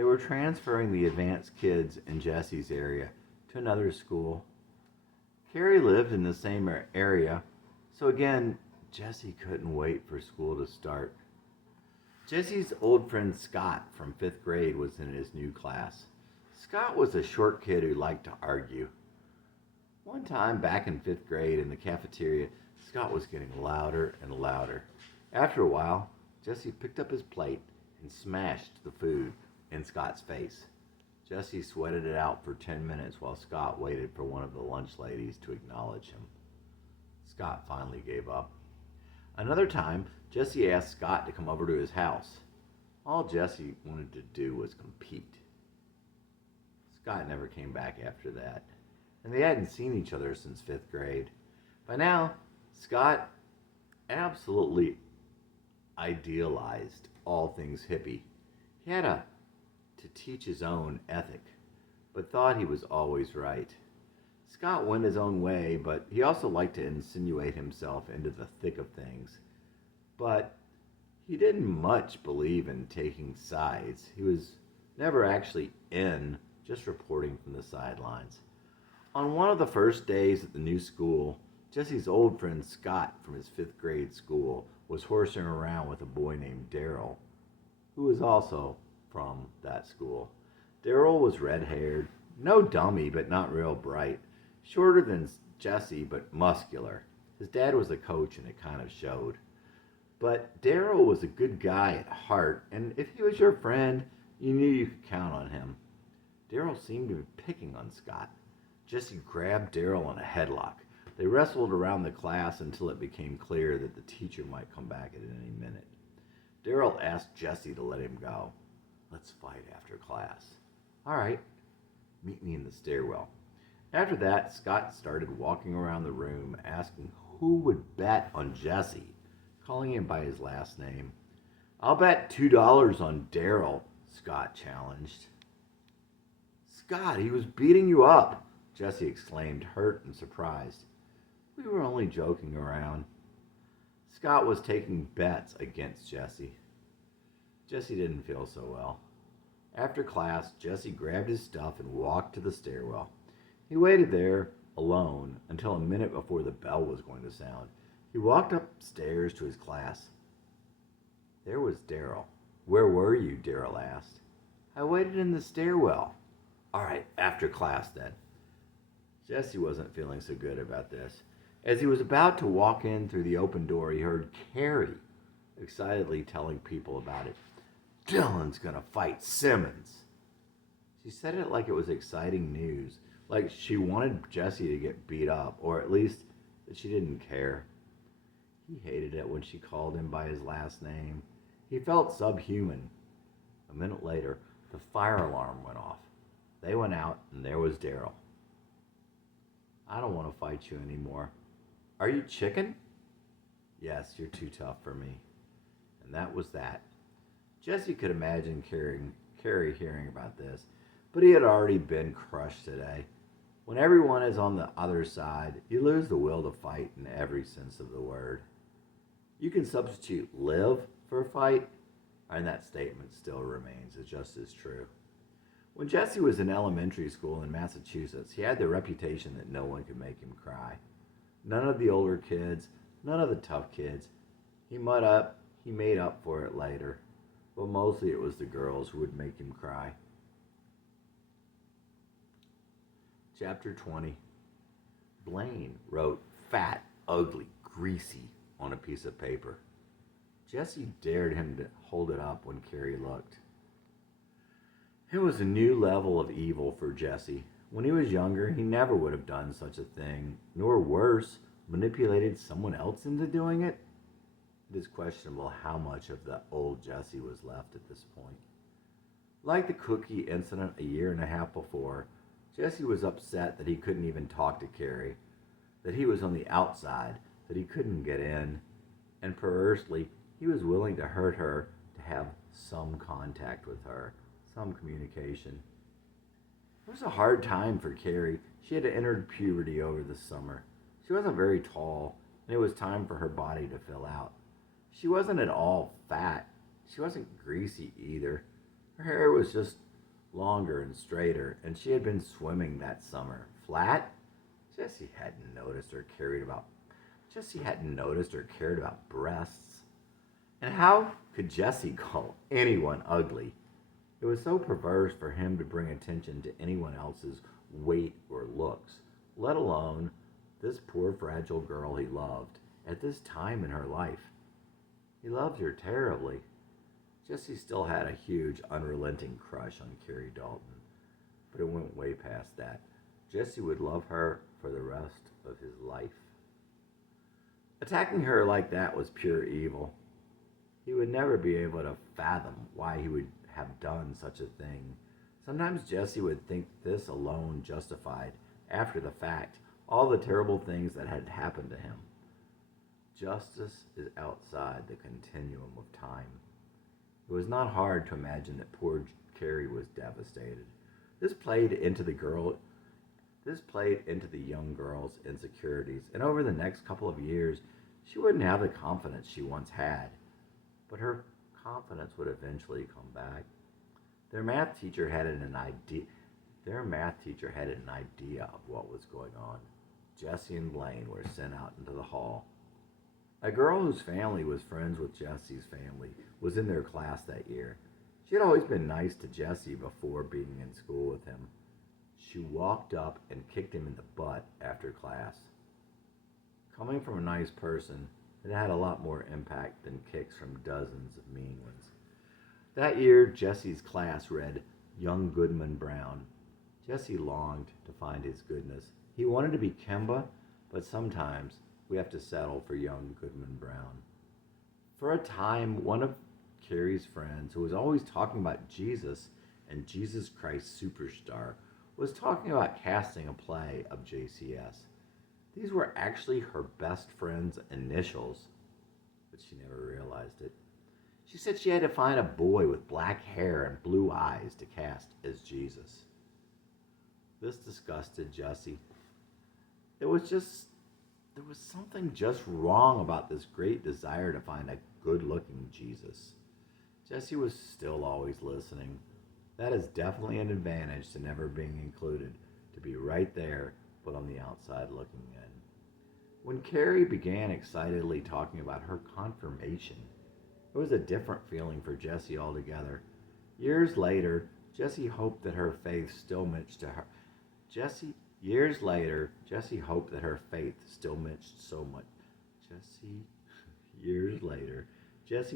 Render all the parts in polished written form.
They were transferring the advanced kids in Jesse's area to another school. Carrie lived in the same area, so again, Jesse couldn't wait for school to start. Jesse's old friend Scott from 5th grade was in his new class. Scott was a short kid who liked to argue. One time back in 5th grade in the cafeteria, Scott was getting louder and louder. After a while, Jesse picked up his plate and smashed the food in Scott's face. Jesse sweated it out for 10 minutes while Scott waited for one of the lunch ladies to acknowledge him. Scott finally gave up. Another time, Jesse asked Scott to come over to his house. All Jesse wanted to do was compete. Scott never came back after that, and they hadn't seen each other since 5th grade. By now, Scott absolutely idealized all things hippie. He had to teach his own ethic, but thought he was always right. Scott went his own way, but he also liked to insinuate himself into the thick of things. But he didn't much believe in taking sides. He was never actually in, just reporting from the sidelines. On one of the first days at the new school, Jesse's old friend Scott from his 5th grade school was horsing around with a boy named Daryl, who was also from that school. Daryl was red-haired, no dummy, but not real bright, shorter than Jesse, but muscular. His dad was a coach, and it kind of showed. But Daryl was a good guy at heart, and if he was your friend, you knew you could count on him. Daryl seemed to be picking on Scott. Jesse grabbed Daryl in a headlock. They wrestled around the class until it became clear that the teacher might come back at any minute. Daryl asked Jesse to let him go. "Let's fight after class." "All right, meet me in the stairwell." After that, Scott started walking around the room asking who would bet on Jesse, calling him by his last name. "I'll bet $2 on Daryl," Scott challenged. "Scott, he was beating you up," Jesse exclaimed, hurt and surprised. "We were only joking around." Scott was taking bets against Jesse. Jesse didn't feel so well. After class, Jesse grabbed his stuff and walked to the stairwell. He waited there, alone, until a minute before the bell was going to sound. He walked upstairs to his class. There was Daryl. "Where were you?" Daryl asked. "I waited in the stairwell." "All right, after class then." Jesse wasn't feeling so good about this. As he was about to walk in through the open door, he heard Carrie excitedly telling people about it. "Dylan's gonna fight Simmons." She said it like it was exciting news, like she wanted Jesse to get beat up, or at least that she didn't care. He hated it when she called him by his last name. He felt subhuman. A minute later, the fire alarm went off. They went out, and there was Daryl. "I don't want to fight you anymore." "Are you chicken?" "Yes, you're too tough for me." And that was that. Jesse could imagine Carrie hearing about this, but he had already been crushed today. When everyone is on the other side, you lose the will to fight in every sense of the word. You can substitute live for fight, and that statement still remains just as true. When Jesse was in elementary school in Massachusetts, he had the reputation that no one could make him cry. None of the older kids, none of the tough kids. He made up for it later, but mostly it was the girls who would make him cry. Chapter 20. Blaine wrote "fat, ugly, greasy" on a piece of paper. Jesse dared him to hold it up when Carrie looked. It was a new level of evil for Jesse. When he was younger, he never would have done such a thing, nor worse, manipulated someone else into doing it. It is questionable how much of the old Jesse was left at this point. Like the cookie incident a year and a half before, Jesse was upset that he couldn't even talk to Carrie, that he was on the outside, that he couldn't get in, and perversely, he was willing to hurt her to have some contact with her, some communication. It was a hard time for Carrie. She had entered puberty over the summer. She wasn't very tall, and it was time for her body to fill out. She wasn't at all fat. She wasn't greasy either. Her hair was just longer and straighter, and she had been swimming that summer. Flat? Jessie hadn't noticed or cared about breasts. And how could Jessie call anyone ugly? It was so perverse for him to bring attention to anyone else's weight or looks, let alone this poor fragile girl he loved at this time in her life. He loved her terribly. Jessie still had a huge, unrelenting crush on Carrie Dalton, but it went way past that. Jessie would love her for the rest of his life. Attacking her like that was pure evil. He would never be able to fathom why he would have done such a thing. Sometimes Jessie would think this alone justified, after the fact, all the terrible things that had happened to him. Justice is outside the continuum of time. It was not hard to imagine that poor Carrie was devastated. This played into the young girl's insecurities, and over the next couple of years, she wouldn't have the confidence she once had. But her confidence would eventually come back. Their math teacher had an idea of what was going on. Jessie and Blaine were sent out into the hall. A girl whose family was friends with Jessie's family was in their class that year. She had always been nice to Jessie before being in school with him. She walked up and kicked him in the butt after class. Coming from a nice person, it had a lot more impact than kicks from dozens of mean ones. That year, Jessie's class read Young Goodman Brown. Jessie longed to find his goodness. He wanted to be Kemba, but sometimes we have to settle for young Goodman Brown. For a time, one of Carrie's friends, who was always talking about Jesus and Jesus Christ Superstar, was talking about casting a play of JCS. These were actually her best friend's initials, but she never realized it. She said she had to find a boy with black hair and blue eyes to cast as Jesus. This disgusted Jessie. There was something just wrong about this great desire to find a good-looking Jesus. Jessie was still always listening. That is definitely an advantage to never being included, to be right there, but on the outside looking in. When Carrie began excitedly talking about her confirmation, it was a different feeling for Jessie altogether. Years later, Jessie hoped that her faith still meant so much. Jessie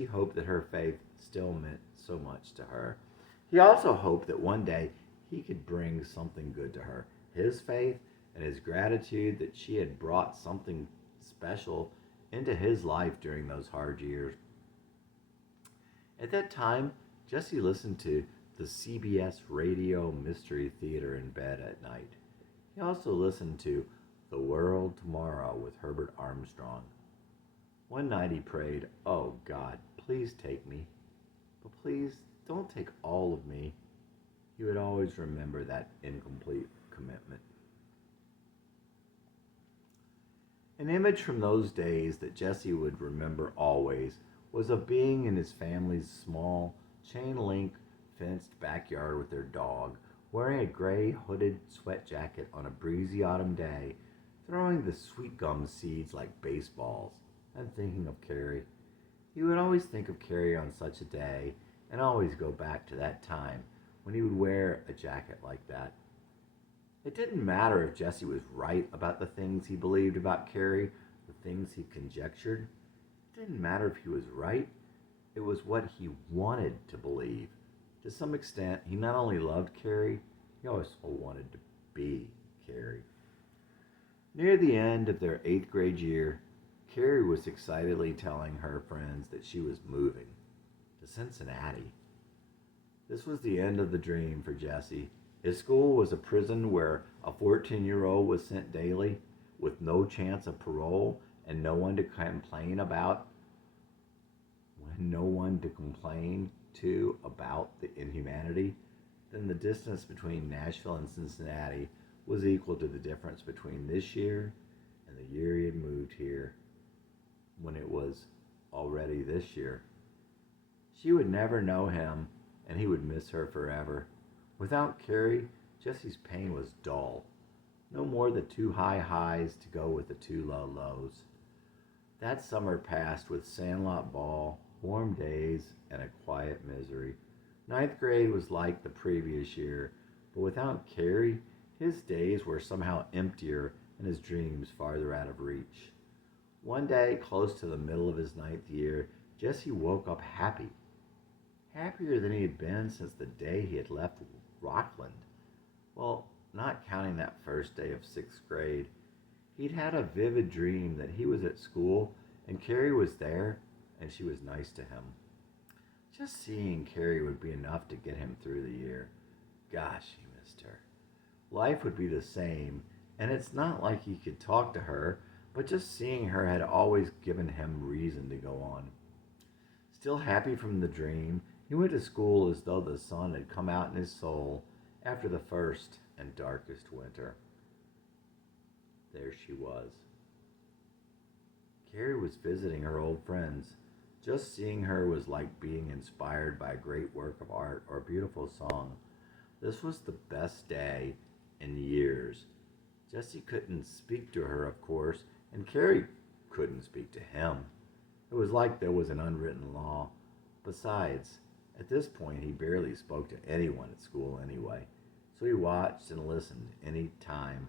hoped that her faith still meant so much to her. He also hoped that one day he could bring something good to her. His faith and his gratitude that she had brought something special into his life during those hard years. At that time, Jessie listened to the CBS Radio Mystery Theater in bed at night. He also listened to The World Tomorrow with Herbert Armstrong. One night he prayed, "Oh God, please take me, but please don't take all of me." He would always remember that incomplete commitment. An image from those days that Jessie would remember always was of being in his family's small, chain-link fenced backyard with their dog, wearing a gray hooded sweat jacket on a breezy autumn day, throwing the sweet gum seeds like baseballs, and thinking of Carrie. He would always think of Carrie on such a day, and always go back to that time when he would wear a jacket like that. It didn't matter if Jessie was right about the things he believed about Carrie, the things he conjectured. It didn't matter if he was right. It was what he wanted to believe. To some extent, he not only loved Carrie, he also wanted to be Carrie. Near the end of their 8th grade year, Carrie was excitedly telling her friends that she was moving to Cincinnati. This was the end of the dream for Jessie. His school was a prison where a 14-year-old was sent daily with no chance of parole and no one to complain to about the inhumanity. Then the distance between Nashville and Cincinnati was equal to the difference between this year and the year he had moved here, when it was already this year. She would never know him, and he would miss her forever. Without Carrie, Jesse's pain was dull. No more the two high highs to go with the two low lows. That summer passed with sandlot ball, warm days, and a quiet misery. Ninth grade was like the previous year, but without Carrie, his days were somehow emptier and his dreams farther out of reach. One day, close to the middle of his ninth year, Jesse woke up happy. Happier than he had been since the day he had left Rockland. Well, not counting that first day of sixth grade. He'd had a vivid dream that he was at school and Carrie was there and she was nice to him. Just seeing Carrie would be enough to get him through the year. Gosh, he missed her. Life would be the same, and it's not like he could talk to her, but just seeing her had always given him reason to go on. Still happy from the dream, he went to school as though the sun had come out in his soul after the first and darkest winter. There she was. Carrie was visiting her old friends. Just seeing her was like being inspired by a great work of art or a beautiful song. This was the best day in years. Jesse couldn't speak to her, of course, and Carrie couldn't speak to him. It was like there was an unwritten law. Besides, at this point he barely spoke to anyone at school anyway, so he watched and listened any time.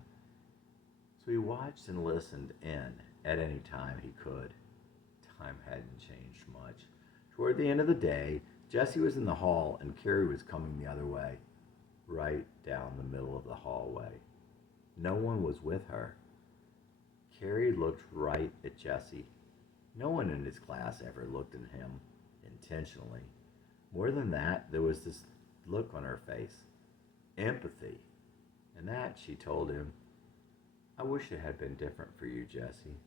So he watched and listened in at any time he could. Time hadn't changed much. Toward the end of the day, Jesse was in the hall and Carrie was coming the other way, right down the middle of the hallway. No one was with her. Carrie looked right at Jesse. No one in his class ever looked at him intentionally. More than that, there was this look on her face. Empathy. And that, she told him, I wish it had been different for you, Jesse.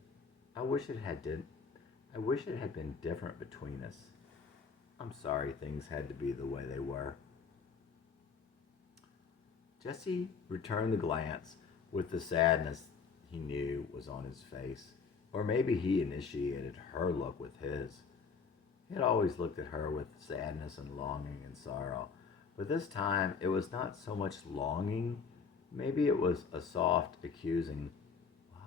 I wish it had been different between us. I'm sorry things had to be the way they were. Jesse returned the glance with the sadness he knew was on his face. Or maybe he initiated her look with his. He had always looked at her with sadness and longing and sorrow. But this time it was not so much longing. Maybe it was a soft, accusing, why?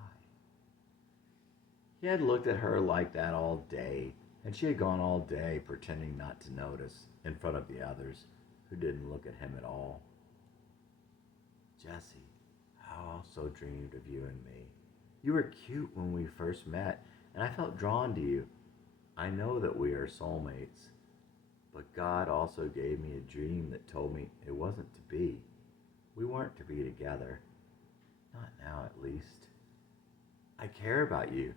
He had looked at her like that all day, and she had gone all day pretending not to notice in front of the others who didn't look at him at all. Jesse, how I also dreamed of you and me. You were cute when we first met, and I felt drawn to you. I know that we are soulmates, but God also gave me a dream that told me it wasn't to be. We weren't to be together. Not now, at least. I care about you.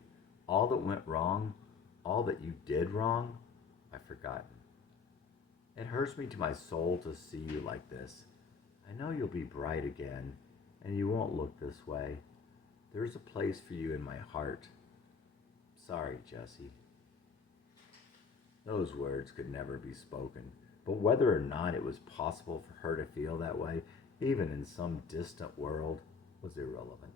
All that went wrong, all that you did wrong, I've forgotten. It hurts me to my soul to see you like this. I know you'll be bright again, and you won't look this way. There's a place for you in my heart. Sorry, Jesse. Those words could never be spoken, but whether or not it was possible for her to feel that way, even in some distant world, was irrelevant.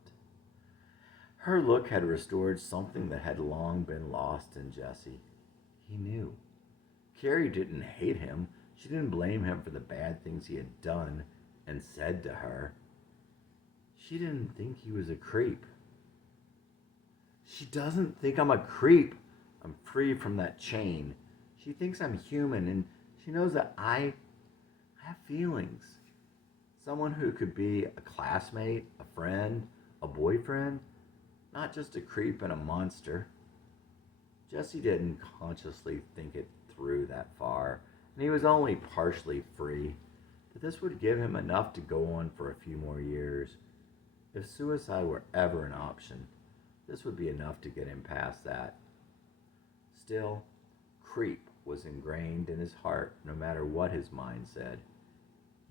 Her look had restored something that had long been lost in Jesse. He knew. Carrie didn't hate him. She didn't blame him for the bad things he had done and said to her. She didn't think he was a creep. She doesn't think I'm a creep. I'm free from that chain. She thinks I'm human, and she knows that I have feelings. Someone who could be a classmate, a friend, a boyfriend, not just a creep and a monster. Jesse didn't consciously think it through that far, and he was only partially free, but this would give him enough to go on for a few more years. If suicide were ever an option, this would be enough to get him past that. Still, creep was ingrained in his heart no matter what his mind said.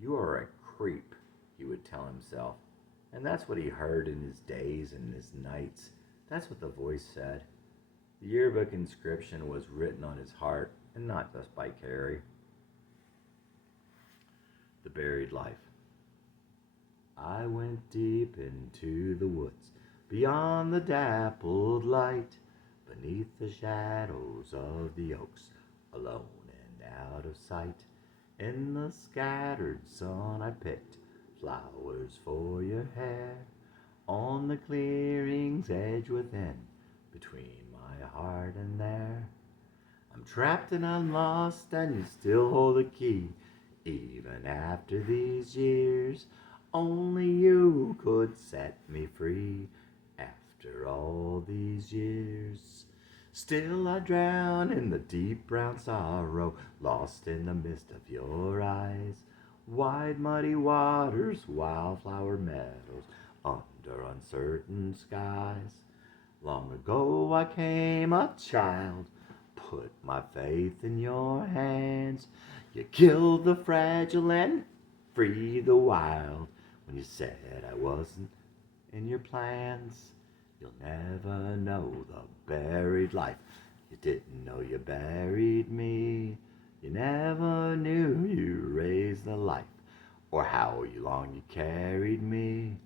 You are a creep, he would tell himself. And that's what he heard in his days and his nights. That's what the voice said. The yearbook inscription was written on his heart, and not just by Carrie. The buried life. I went deep into the woods, beyond the dappled light, beneath the shadows of the oaks, alone and out of sight. In the scattered sun I picked flowers for your hair. On the clearing's edge within, between my heart and there. I'm trapped and I'm lost, and you still hold the key. Even after these years, only you could set me free. After all these years, still I drown in the deep brown sorrow, lost in the mist of your eyes. Wide muddy waters, wildflower meadows, under uncertain skies. Long ago I came a child, put my faith in your hands. You killed the fragile and freed the wild when you said I wasn't in your plans. You'll never know the buried life. You didn't know you buried me. You never knew you raised the life, or how long you carried me.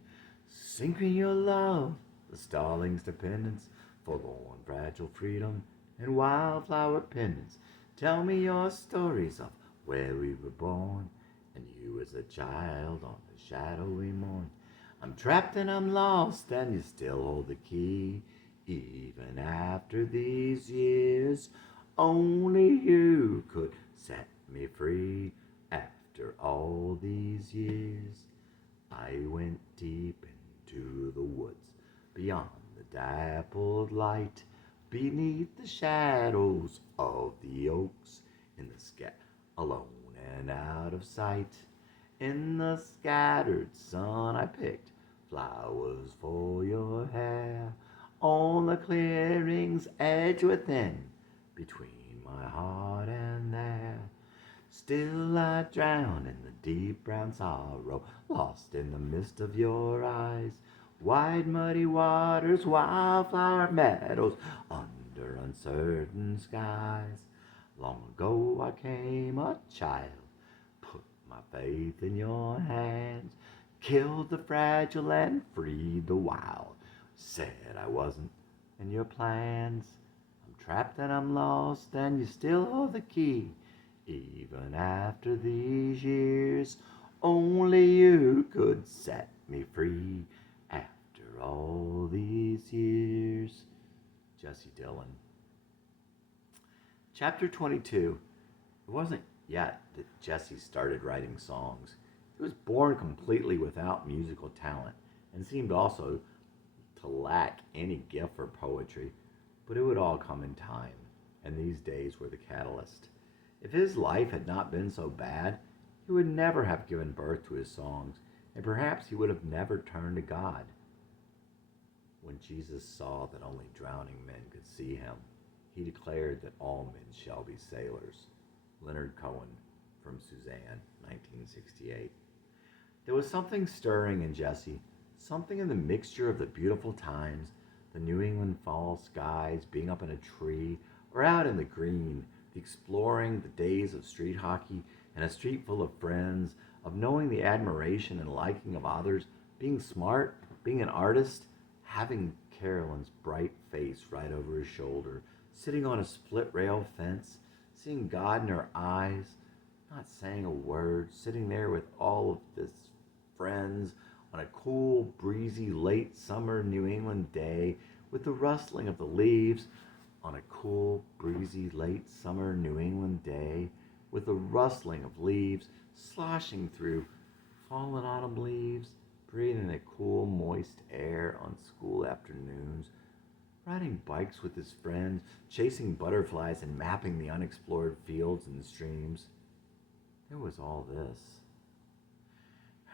Sinking your love, the starling's dependence, forlorn fragile freedom, and wildflower pendants. Tell me your stories of where we were born, and you as a child on the shadowy morn. I'm trapped and I'm lost, and you still hold the key. Even after these years, only you could set me free. After all these years, I went deep into the woods, beyond the dappled light, beneath the shadows of the oaks, in the sky, alone and out of sight. In the scattered sun I picked flowers for your hair, on the clearing's edge within, between my heart and there. Still I drown in the deep brown sorrow, lost in the mist of your eyes. Wide muddy waters, wildflower meadows, under uncertain skies. Long ago I came a child, put my faith in your hands, killed the fragile and freed the wild. Said I wasn't in your plans. I'm trapped and I'm lost, and you still hold the key. Even after these years, only you could set me free. After all these years. Jesse Dillon. Chapter 22. It wasn't yet that Jesse started writing songs. He was born completely without musical talent and seemed also to lack any gift for poetry, but it would all come in time, and these days were the catalyst. If his life had not been so bad, he would never have given birth to his songs, and perhaps he would have never turned to God. When Jesus saw that only drowning men could see him, he declared that all men shall be sailors. Leonard Cohen, from Suzanne, 1968. There was something stirring in Jesse, something in the mixture of the beautiful times, the New England fall skies, being up in a tree, or out in the green, the exploring, the days of street hockey, and a street full of friends, of knowing the admiration and liking of others, being smart, being an artist, having Carolyn's bright face right over his shoulder, sitting on a split rail fence, seeing God in her eyes, not saying a word, sitting there with all of his friends on a cool, breezy, late summer New England day, with the rustling of the leaves, on a cool, breezy, late summer New England day, with the rustling of leaves sloshing through fallen autumn leaves, breathing the cool, moist air on school afternoons, riding bikes with his friends, chasing butterflies and mapping the unexplored fields and streams. There was all this.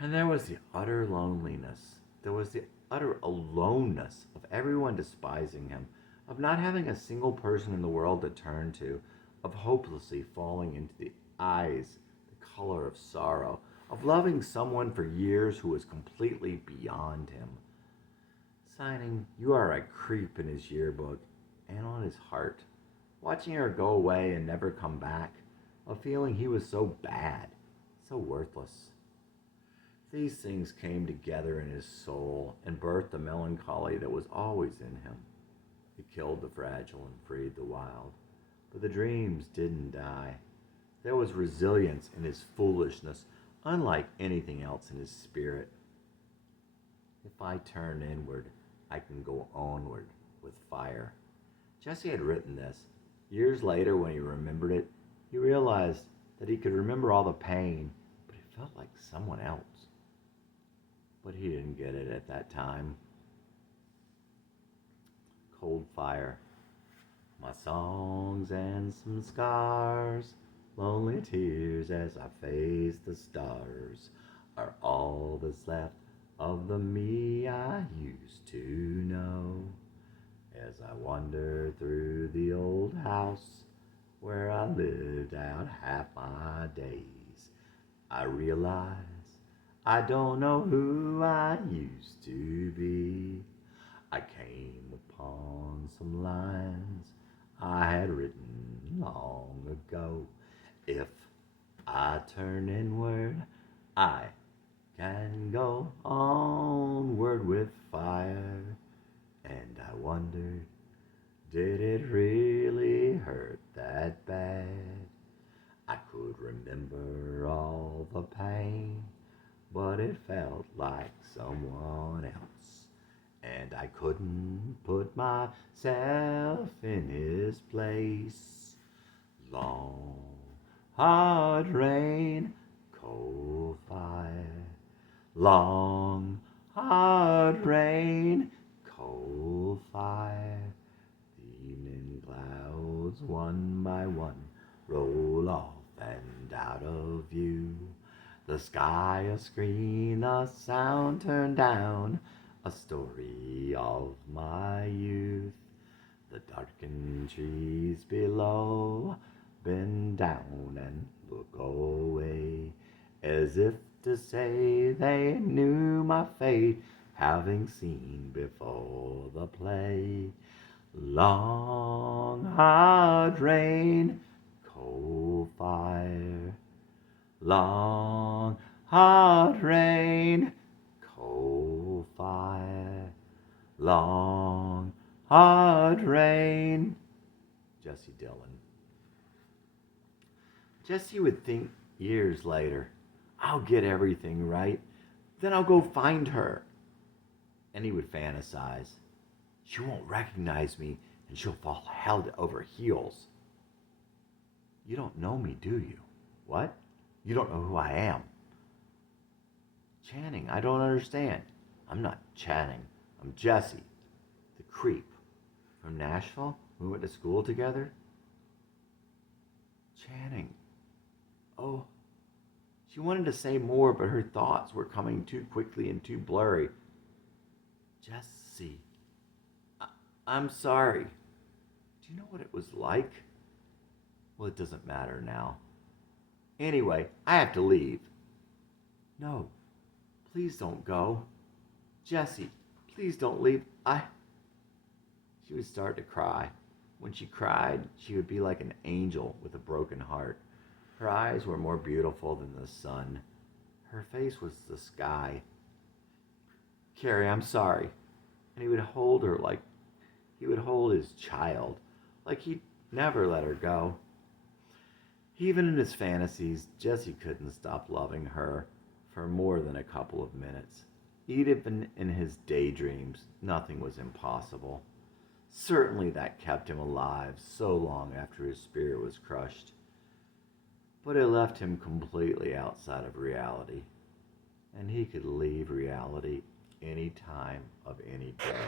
And there was the utter loneliness. There was the utter aloneness of everyone despising him, of not having a single person in the world to turn to, of hopelessly falling into the eyes, the color of sorrow, of loving someone for years who was completely beyond him. Signing, "You are a creep" in his yearbook, and on his heart, watching her go away and never come back, of feeling he was so bad, so worthless. These things came together in his soul and birthed the melancholy that was always in him. It killed the fragile and freed the wild. But the dreams didn't die. There was resilience in his foolishness, unlike anything else in his spirit. If I turn inward, I can go onward with fire. Jesse had written this. Years later, when he remembered it, he realized that he could remember all the pain, but it felt like someone else. But he didn't get it at that time. Cold fire. My songs and some scars, lonely tears as I face the stars, are all that's left of the me I used to know. As I wander through the old house where I lived out half my days, I realize I don't know who I used to be. I came upon some lines I had written long ago. If I turn inward, I can go onward with fire. And I wondered, did it really hurt that bad? I could remember all the pain, but it felt like someone else. And I couldn't put myself in his place. Long, hard rain, cold fire. Long, hard rain, cold fire. The evening clouds, one by one, roll off and out of view. The sky a screen, the sound turned down, a story of my youth. The darkened trees below bend down and look away, as if to say they knew my fate, having seen before the play. Long, hard rain, cold fire. Long, hard rain, cold fire. Long, hard rain. Jesse Dillon. Jesse would think years later, I'll get everything right, then I'll go find her. And he would fantasize, she won't recognize me and she'll fall hell over heels. You don't know me, do you? What? You don't know who I am. Channing, I don't understand. I'm not Channing. I'm Jesse, the creep. From Nashville? We went to school together? Channing. Oh. She wanted to say more, but her thoughts were coming too quickly and too blurry. Jesse. I'm sorry. Do you know what it was like? Well, it doesn't matter now. Anyway, I have to leave. No, please don't go. Jesse, please don't leave. She would start to cry. When she cried, she would be like an angel with a broken heart. Her eyes were more beautiful than the sun. Her face was the sky. Carrie, I'm sorry. And he would hold her like he would hold his child, like he'd never let her go. Even in his fantasies, Jesse couldn't stop loving her for more than a couple of minutes. Even in his daydreams, nothing was impossible. Certainly that kept him alive so long after his spirit was crushed. But it left him completely outside of reality, and he could leave reality any time of any day.